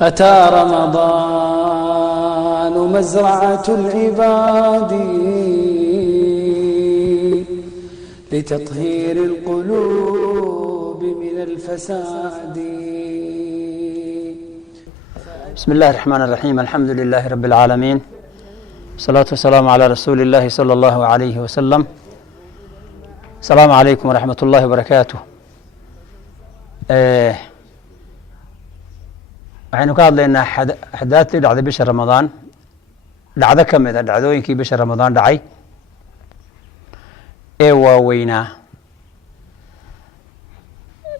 أتى رمضان مزرعة العباد لتطهير القلوب من الفساد. بسم الله الرحمن الرحيم. الحمد لله رب العالمين، والصلاة والسلام على رسول الله صلى الله عليه وسلم. السلام عليكم ورحمة الله وبركاته. waxaynu ka hadlaynaa axdaadtii dhacday bisha ramadaan, dhacdo ka mid a dhacdooyinkii bisha ramadaan dhacay ee waaweynaa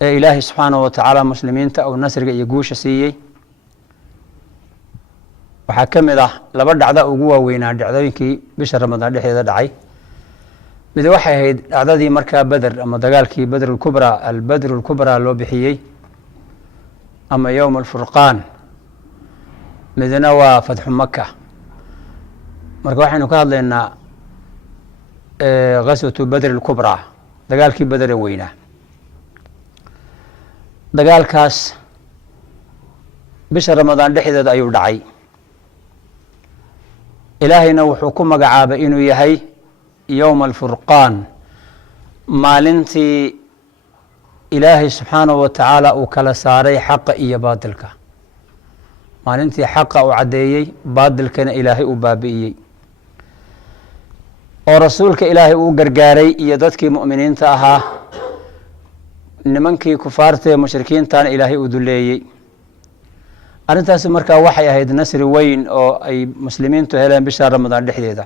ee ilaahay subxaanahu wa tacaala muslimiinta uu nasriga iyo guusha siiyey. waxaa ka mid ah laba dhacdo ugu waaweynaa dhacdooyinkii bisha ramadaan dhexdeeda dhacay. mid waxay ahayd dhacdadii markaa beder ama dagaalkii albadr lkubraa loo bixiyey ama yowm alfurqaan, midna waa fatxu maka. marka waxaynu ka hadlaynaa gaswatu badr lkubraa, dagaalkii beder ee weynaa. dagaalkaas bisha ramadaan dhexdeeda ayuu dhacay. ilaahayna wuxuu ku magacaabay inuu yahay yowma alfurqaan, maalintii ilaahay subxaanahu wa tacaala uu kala saaray xaqa iyo baadilka, maalintii xaqa uu caddeeyey, baadilkana ilaahay uu baabi'iyey, oo rasuulka ilaahay uu gargaaray iyo dadkii mu'miniinta ahaa, nimankii kufaarta ee mushrikiintana ilaahay uu duleeyey. arrintaasi markaa waxay ahayd nasri weyn oo ay muslimiintu heleen bisha ramadaan dhexdeeda.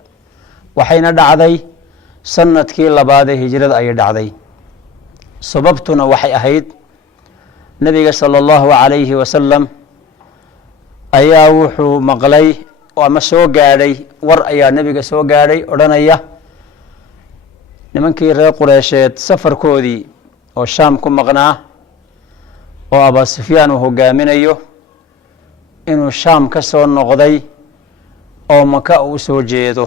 waxayna dhacday sanadkii labaad ee hijrada ayay dhacday. sababtuna waxay ahayd nebiga sala allahu calayhi wasalam ayaa wuxuu maqlay ama soo gaadhay war ayaa nebiga soo gaadhay odhanaya nimankii reer qureysheed safarkoodii oo shaam ku maqnaa oo abaa sufyaan uu hogaaminayo inuu shaam ka soo noqday oo maka uu soo jeedo.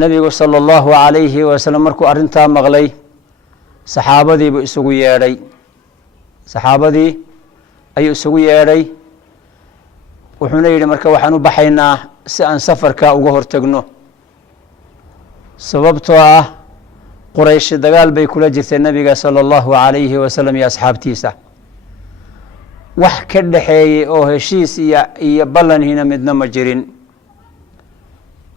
nebigu sala allahu calayhi wasalam markuu arrintaa maqlay saxaabadiibuu isugu yeedhay, saxaabadii ayuu isugu yeedhay. wuxuuna yidhi marka waxaan u baxaynaa si aan safarkaa uga hortegno, sababtoo ah qurayshi dagaal bay kula jirtay nebiga sala allahu calayhi wasalam iyo asxaabtiisa. wax ka dhexeeyey oo heshiis iyo ballanhiina midna ma jirin.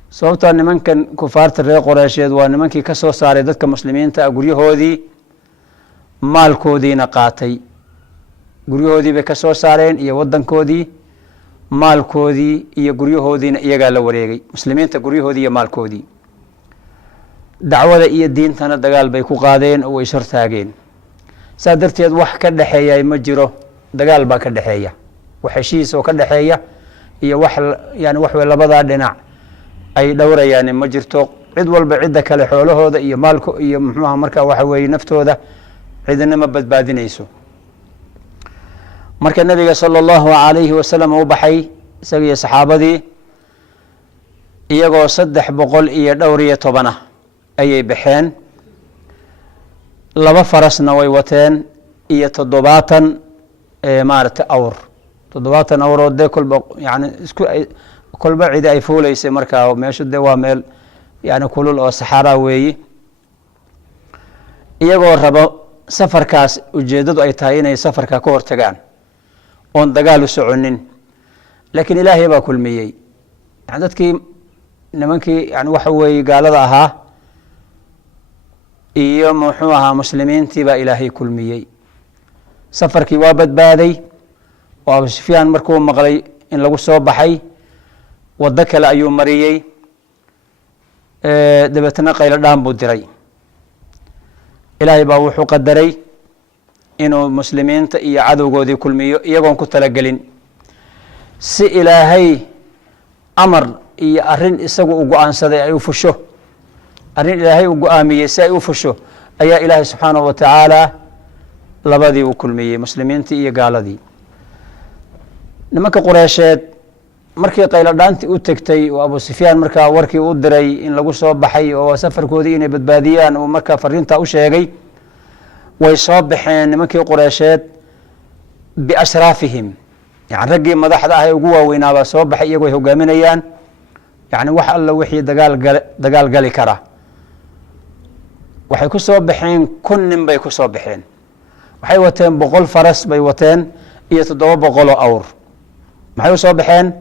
sababtoo nimankan kufaarta reer qureysheed waa nimankii ka soo saaray dadka muslimiinta ah guryahoodii, maalkoodiina qaatay. guryahoodii bay ka soo saareen iyo waddankoodii, maalkoodii iyo guryahoodiina iyagaa la wareegay, muslimiinta guryahoodii iyo maalkoodii. dacwada iyo diintana dagaal bay ku qaadeen oo way ishortaageen. saa darteed wax ka dhexeeya ma jiro, dagaal baa ka dhexeeya. wax heshiis oo ka dhexeeya iyo wax labadaa dhinac ay dhowrayaan ma jirto. cid walba cidda kale xoolahooda iyo maalko iyo muxuuha markaa waxa weeye naftooda cidina ma badbaadinayso. marka nebiga sala allahu calayhi wasalam u baxay isaga iyo saxaabadii iyagoo 310 ayay baxeen. 2 farasna way wateen iyo 70 maaragtay awr. 70 awrood dee kolba yani kolba cidi ay fuulaysay. markaa meeshu de waa meel yani kulul oo saxaaraa weeyi. iyagoo rabo safarkaas ujeeddadu ay tahay inay safarka ka hortagaan oon dagaal u soconin, laakiin ilaahay baa kulmiyey. yani dadkii nimankii yani waxa weeye gaalada ahaa iyo muxuu ahaa muslimiintii baa ilaahay kulmiyey. safarkii waa badbaaday oo abu sufyaan markuu maqlay in lagu soo baxay waddo kale ayuu mariyey. dabeetna qaylo dhaan buu diray. ilaahay baa wuxuu qadaray inuu muslimiinta iyo cadowgoodii kulmiyo iyagoon ku talagelin. si ilaahay amar iyo arrin isagu u go-aansaday ay u fusho, arrin ilaahay u go-aamiyey si ay u fusho, ayaa ilaahay subxaanahu wa tacaala labadii u kulmiyey, muslimiintii iyo gaaladii. nimanka qureysheed markii qaylo dhaantii u tegtay oo abu sufyaan markaa warkii u diray in lagu soo baxay oo safarkoodii inay badbaadiyaan uu markaa fariintaa u sheegay, way soo baxeen nimankii qureysheed biashraafihim yani raggii madaxda ah ee ugu waaweynaabaa soo baxay iyagoo ay hogaaminayaan yani wax alla wixii dagaal gali kara waxay ku soo baxeen 1,000 nin bay ku soo baxeen waxay wateen 100 faras bay wateen iyo 700 oo awr maxay u soo baxeen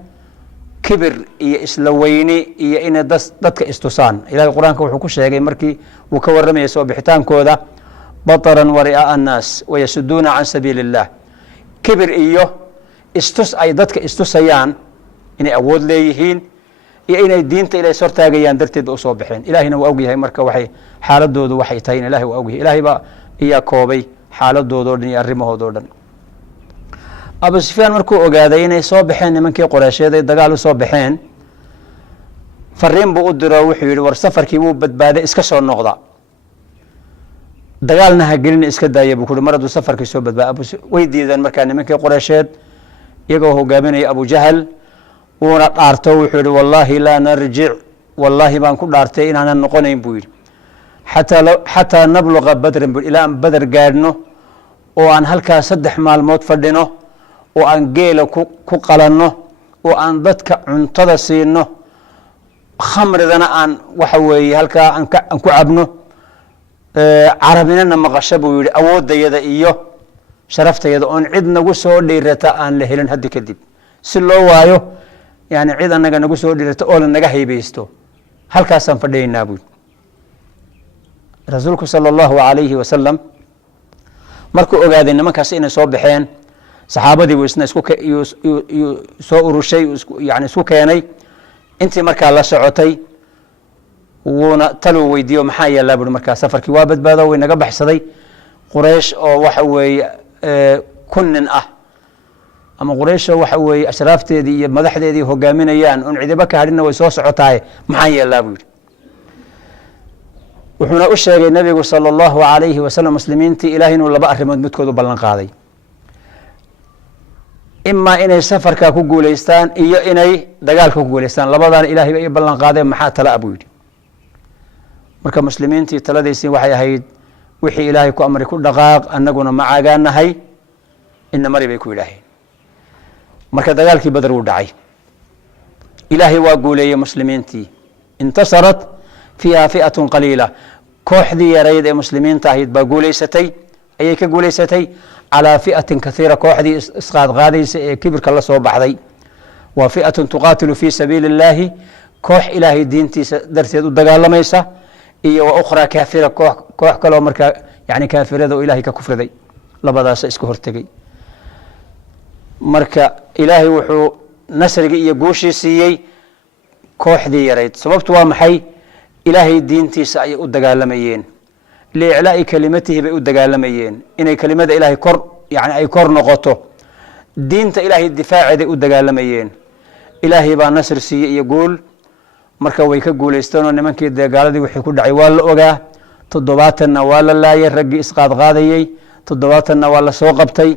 kibir iyo isla weyni iyo in dadka istusaan ilaahay quraanka wuxuu ku sheegay markii uu ka waramayay soo bixitaankooda bataran wa ri'a an-nas wa yasudduna an sabilillah kibir iyo istus ay dadka istusayaan inay awood leeyihiin iyo inay diinta ilaahay soo taagayaan darteed u soo baxeen ilaahina waa og yahay marka waxay xaaladoodu waxay tahay in ilaahay waa og yahay ilaahay ba iya koobay xaaladooda oo dhan iyo arrimahooda oo dhan Abu Sufyaan markuu ogaaday inay soo baxeen nimankii Quraysheed ay dagaal u soo baxeen fariin buu u diray wuxuu yiri war safarkii wuu badbaaday iska soo noqda dagaalna ha gelin iska daayay buu ku maradu safarkii soo badbaaday way diideen markaa nimankii Quraysheed iyagoo hogaaminaya Abu Jahl ونا دارتو وحوري والله لا نرجع والله بان كو دارتay inaan noqonayn buu yiri حتى نبلغ بدر الى ان بدر gaadhno oo aan halka 3 maalmood fadhino oo aan geela ku qalanno oo aan dadka cuntada siino khamridana aan waxa weeye halka aan ku cabno carabina maqasho buu yiri awoodayada iyo sharaftayada oo cid nagu soo dheerata aan la helin hadda kadib si loo waayo يعني عيد أنك نقول ديرت أول النجاح يبيستو هل كاسم فدين نابود رسولك صلى الله عليه وسلم مركو أجاد إنما كاسين صوب بحين صحابة دي ويسنا سو شيء يعني سو كياني أنت مركا الله سعوتي ونتلو ويديو محايا لا بد مركا سفر كوابد بهذا وينجبح صدي قريش أو وحوي كنن ama Quraysh waxa weey ashraafteedii iyo madaxdeedii hogaaminayaan oo ciidaba ka hadina way soo socotaay maxaa yeelaa buu wuxuuna u sheegay nabigu sallallahu alayhi wa sallam muslimiintii ilaahay inuu laba arrimood midkood u ballan qaaday imma inay safarka ku guuleystaan iyo inay dagaalka ku guuleystaan labadan ilaahay bay ballan qaadeen maxaa tala abu yiri marka muslimiintii taladiisii waxay ahayd wixii ilaahay ku amri ku dhaqaaq annaguna ma caagaanahay inna mari bay ku ilaahay marka dagaalkii badar uu dhacay ilaahay waa guuleeyay muslimiintii intasarat fiha fi'atun qalila kooxdii yareed ee muslimiinta ahayd baa guuleysatay ayay ka guuleysatay ala fi'atin kathira kooxdii isqaad qaadaysa ee kibirka la soo baxday wa fi'atun tuqatilu fi sabilillahi koox ilaahay diintiisa darteed u dagaalamaysa iyo wa ukhra kaafira koox kale marka yani kaafirada oo ilaahay ka kufriday labadaas isku hortagay marka ilaahay wuxuu nasriga iyo guushii siiyay kooxdii yareed sababtu waa maxay ilaahay diintiisa ay u dagaalamayeen liiclaa'i kalimatihi bay u dagaalamayeen inay kalimada ilaahay kor yani ay kor noqoto diinta ilaahay difaaceeda u dagaalamayeen ilaahay baa nasr siiyay iyo guul marka way ka guuleysteen oo nimankii dagaaladii wixii ku dhacay waa la ogaa 7 waa la laayay ragii isqaad qaadayay 7 waa la soo qabtay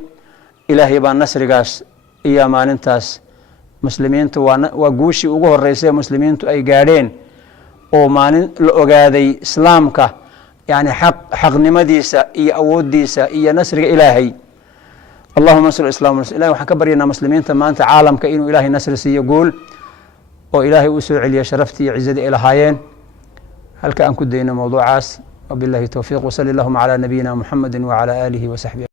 ilaahay baa nasrigaas iyo maalintaas muslimiintu waa guushii ugu horeysay muslimiintu ay gaadheen oo maalin la ogaaday islaamka yani xaqnimadiisa iyo awoodiisa iyo nasriga ilaahay Allahumma salli islaam ilaahay waxaan ka baryaynaa muslimiinta maanta caalamka inuu ilaahay nasri siiyo guul oo ilaahay u soo celiyo sharaftii iyo ciidada ilaahayeen halka aan ku deeyno mawduucaas wabillahi tawfiiq wa sallallahu ala nabiyyina muhammadin wa ala alihi wa sahbihi